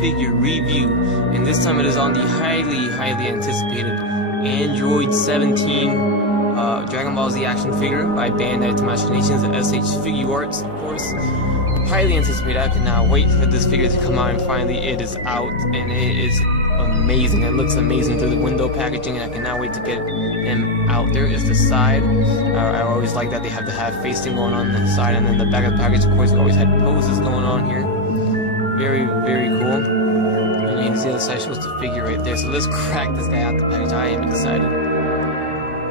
Figure review, and this time it is on the highly anticipated Android 17 Dragon Ball Z action figure by Bandai Tamashii Nations and S.H.Figuarts, of course. Highly anticipated. I cannot wait for this figure to come out, and finally it is out, and it is amazing. It looks amazing through the window packaging, and I cannot wait to get him out. There is the side. I always like that they have the half facing going on the side, and then the back of the package, of course, we always had poses going on here. Very cool. And you can see the side shows the figure right there. So let's crack this guy out the package. I am excited.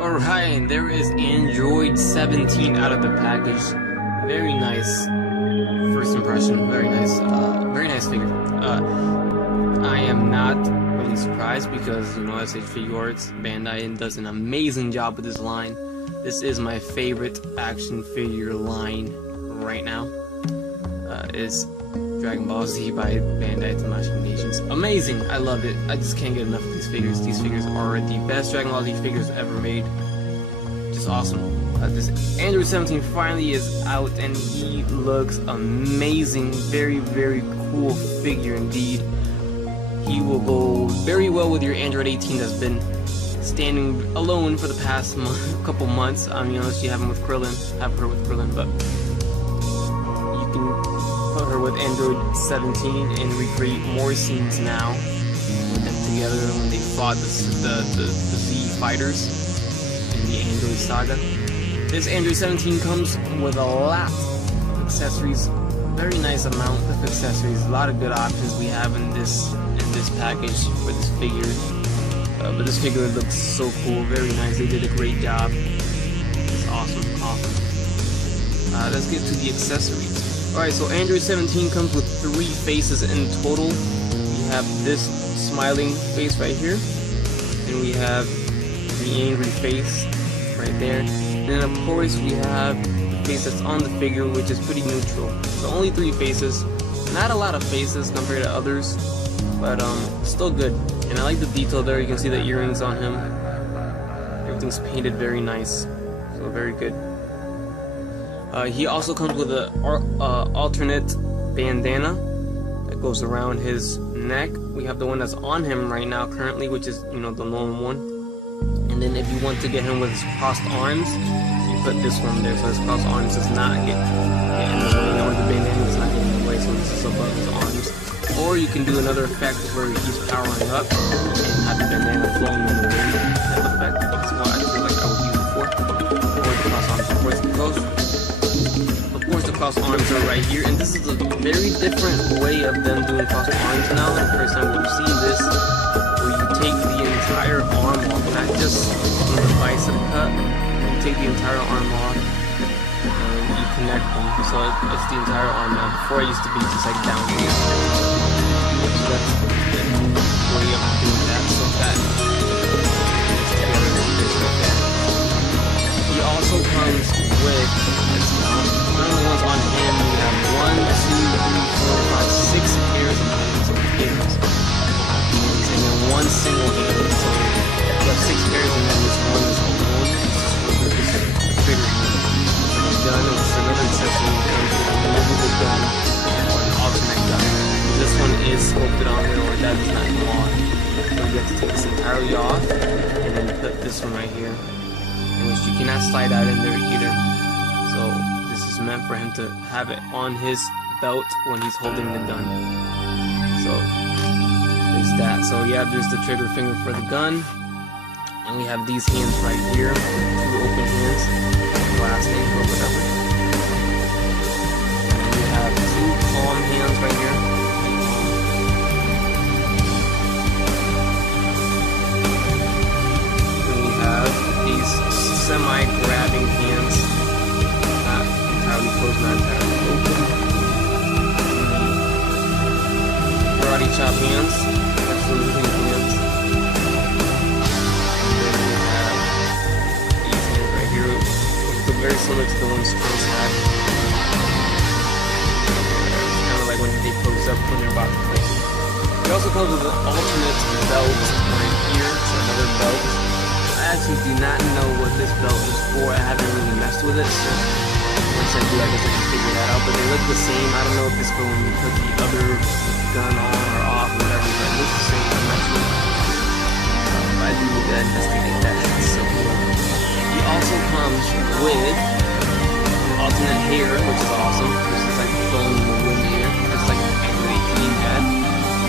Alright, and there is Android 17 out of the package. Very nice first impression. Very nice figure. I am not really surprised because, you know, S.H.Figuarts Bandai does an amazing job with this line. This is my favorite action figure line right now. Is Dragon Ball Z by Bandai Tamashii Nations. Amazing! I love it. I just can't get enough of these figures. These figures are the best Dragon Ball Z figures ever made. Just awesome. This Android 17 finally is out, and he looks amazing. Very cool figure indeed. He will go very well with your Android 18 that's been standing alone for the past couple months. I mean, unless you have him with Krillin, but you can put her with Android 17 and recreate more scenes now with them together when they fought the Z fighters in the Android saga. This Android 17 comes with a lot of accessories, very nice amount of accessories, a lot of good options we have in this package for this figure. But this figure looks so cool, very nice. They did a great job. It's awesome. Let's get to the accessories. Alright, so Android 17 comes with 3 faces in total. We have this smiling face right here, and we have the angry face right there. And then of course we have the face that's on the figure, which is pretty neutral. So only 3 faces. Not a lot of faces compared to others, but still good. And I like the detail there. You can see the earrings on him. Everything's painted very nice, so very good. He also comes with an alternate bandana that goes around his neck. We have the one that's on him right now currently, which is, you know, the lone one. And then if you want to get him with his crossed arms, you put this one there, so his crossed arms does not get in the way, or the bandana does not get in the way, so this is above his arms. Or you can do another effect where he's powering up and have the bandana flowing in the wind. That effect is what I feel like I would use it for. Or the crossed arms, of course, the crossed arms are right here, and this is a very different way of them doing crossed arms now. The first time we've seen this, where you take the entire arm off, not just the bicep cut. You take the entire arm off and you connect them, so it's the entire arm now. Before it used to be just like down here. So that's the way of doing that, so that is together like that. He also comes with, one of the ones on him, we have 1, 2, 3, 4, 5, 6 pairs of hands. And then 1 single hand. So you have 6 pairs, and then this one is alone. This is a trigger hand. And a gun, which is another accessory that comes with a removable gun or an alternate gun. This one is sculpted on here, or that does not come on. So you cannot slide that in there either. So this is meant for him to have it on his belt when he's holding the gun. So there's that. So yeah, there's the trigger finger for the gun. And we have these hands right here, 2 open hands, glass thing or whatever. And we have 2 palm hands right here. And we have these semi-grabbing hands, not entirely closed, not entirely open. Karate chop hands, absolutely hands. Very similar to the ones Trunks had. It's kind of like when they pose up when they're about to play. It also comes with an alternate belt right here. It's another belt. I actually do not know what this belt is for. I haven't really messed with it, so once I do, I guess I can figure that out. But they look the same. I don't know if it's for when you put the other gun on or off or whatever, but it looks the same. I'm not sure. But I do need to investigate that. So he also comes with alternate hair, which is awesome. This is like blowing in the wind here, just like Android 18 had.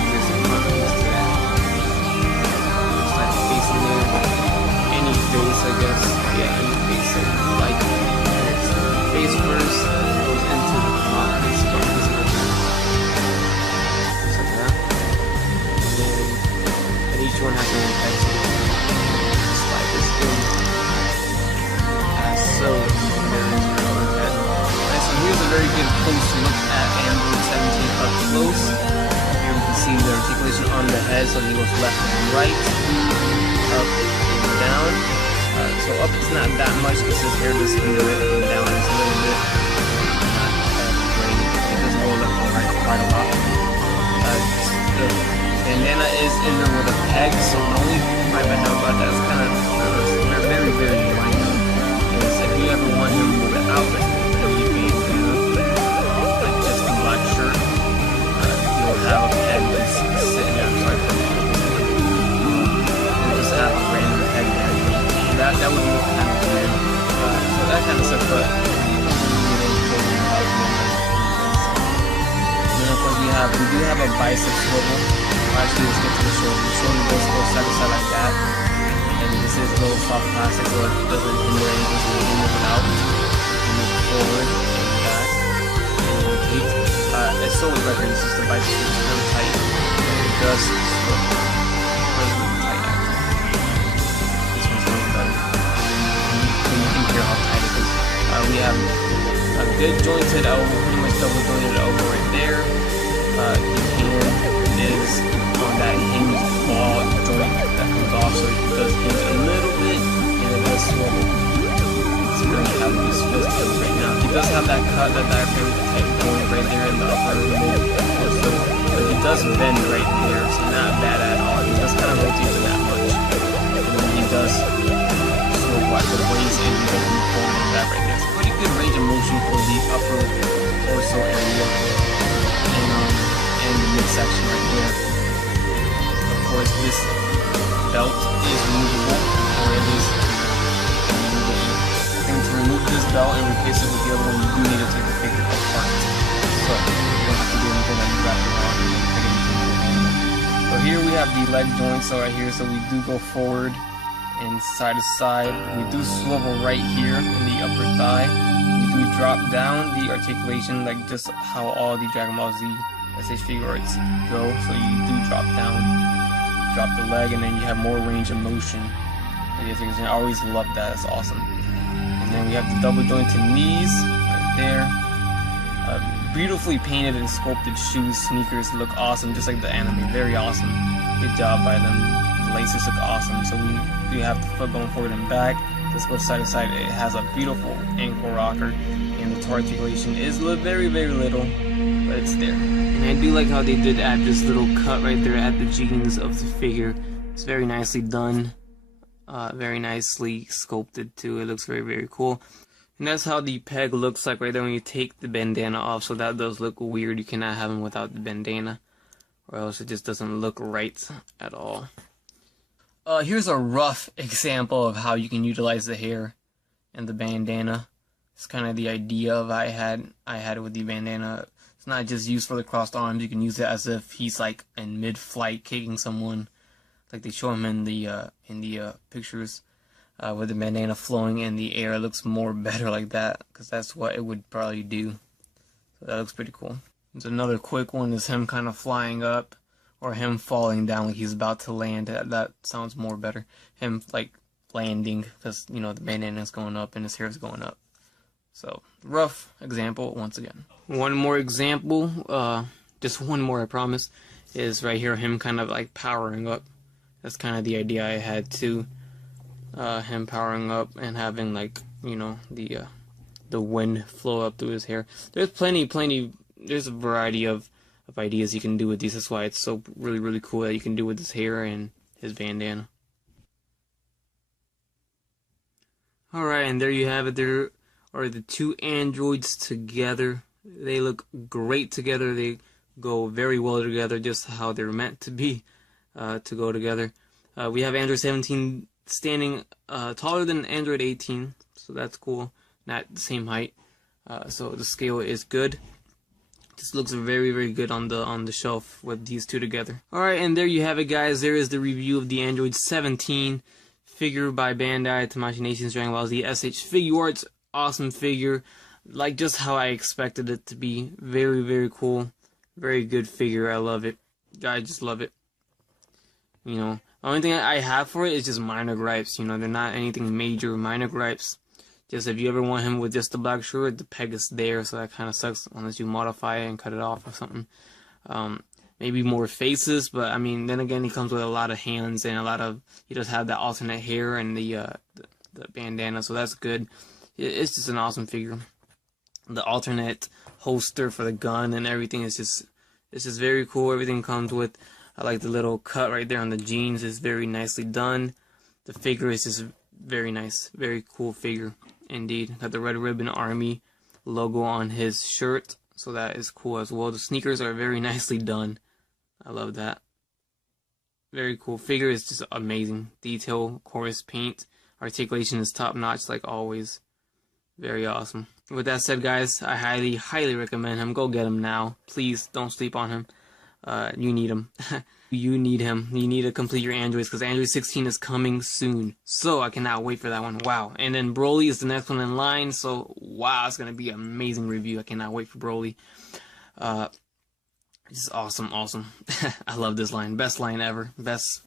There's some front piece to that. Just like facing there, any face, I guess. Yeah, any face I like. Face first goes into the top piece, front piece of the head. Just like that. And each one has their own head. Slide this in. So there is your other head. Alright, so here's a very good close look at Android 17 up close. Here we can see the articulation on the head, so he goes left and right, up and down. So up it's not that much because his hair does hinder it, and down it's a little bit not great. It doesn't go left and right quite a lot. The bandana is in there with a peg, so the only thing I know about that is kind of they're very, very minor. If you ever want him without the bandana, like just a black shirt, you'll have a peg that's sitting there. I'm sorry for you'll just have a random peg there. That would look kind of weird. So that kind of stuff, but and then of course we do have a bicep swivel. Actually, let's get to the shoulder. The shoulder does go side to side like that. And this is a little soft plastic, so it doesn't hinder anything, so you can move it out, and move forward, and back, and repeat. It's so record, it's just the bicep is kind of tight, and it does slip. Really tight, actually. This one's a little better. And you can hear how tight it is. We have a good jointed elbow, pretty much double jointed elbow right there. The hand is on that hinged ball joint that comes off, so it does hinge a little bit, and it does swivel. It's really how his fist feels right now. He does have that cut, that diaphragm type joint right there in the upper torso, but he does bend right there, so not bad at all. He does kind of rotate for that much, and then he does swivel at the waist, and he does move forward like that right there. So pretty good range of motion for the upper torso area, and the midsection right there. Of course, this belt is removable, or it is removable. And to remove this belt and replace it with the other one, you do need to take the figure apart. So you don't have to do anything like wrap it around and take anything. So here we have the leg joints, so right here, so we do go forward and side to side. We do swivel right here in the upper thigh. We do drop down the articulation, like just how all the Dragon Ball Z S.H.Figuarts go, so you do drop down, drop the leg, and then you have more range of motion. I always love that, it's awesome. And then we have the double jointed knees right there. Beautifully painted and sculpted shoes, sneakers look awesome, just like the anime, very awesome. Good job by them. The laces look awesome, so we do have the foot going forward and back. This goes side to side. It has a beautiful ankle rocker, and the toe articulation is very, very little, but it's there. And I do like how they did add this little cut right there at the jeans of the figure. It's very nicely done, very nicely sculpted too. It looks very, very cool. And that's how the peg looks like right there when you take the bandana off. So that does look weird. You cannot have him without the bandana, or else it just doesn't look right at all. Here's a rough example of how you can utilize the hair. and the bandana. It's kind of the idea of I had it with the bandana. It's not just used for the crossed arms. You can use it as if he's like in mid-flight kicking someone, like they show him in the pictures, with the bandana flowing in the air. It looks more better like that because that's what it would probably do. So that looks pretty cool. There's another quick one is him kind of flying up, or him falling down like he's about to land. That sounds more better. Him like landing because you know the bandana is going up and his hair is going up. So, rough example once again. One more example, just one more I promise, is right here, him kind of like powering up. That's kind of the idea I had too. Him powering up and having like, you know, the wind flow up through his hair. There's there's a variety of ideas you can do with these. That's why it's so really cool that you can do with his hair and his bandana. Alright, and there you have it. There are the two androids together. They look great together. They go very well together, just how they're meant to be, to go together. We have Android 17 standing taller than Android 18, so that's cool. Not the same height, so the scale is good. This looks very good on the shelf with these two together. Alright, and there you have it, guys. There is the review of the Android 17 figure by Bandai, Tamashii Nations, Dragonball Z, S.H.Figuarts. Awesome figure, like just how I expected it to be. Very cool, very good figure. I love it. I just love it. You know, the only thing I have for it is just minor gripes. You know, they're not anything major. Minor gripes. Just if you ever want him with just the black shirt, the peg is there, so that kind of sucks unless you modify it and cut it off or something. Maybe more faces, but I mean, then again, he comes with a lot of hands and a lot of. He does have that alternate hair and the bandana, so that's good. It's just an awesome figure. The alternate holster for the gun and everything is just very cool. Everything comes with. I like the little cut right there on the jeans. It's very nicely done. The figure is just very nice, very cool figure indeed. Got the Red Ribbon Army logo on his shirt, so that is cool as well. The sneakers are very nicely done. I love that. Very cool figure. It's just amazing. Detail, chorus, paint, articulation is top notch like always. Very awesome. With that said, guys, I highly recommend him. Go get him now. Please don't sleep on him. You need him. You need him. You need to complete your Androids because Android 16 is coming soon. So I cannot wait for that one. Wow. And then Broly is the next one in line. So wow, it's gonna be an amazing review. I cannot wait for Broly. It's awesome. I love this line. Best line ever. Best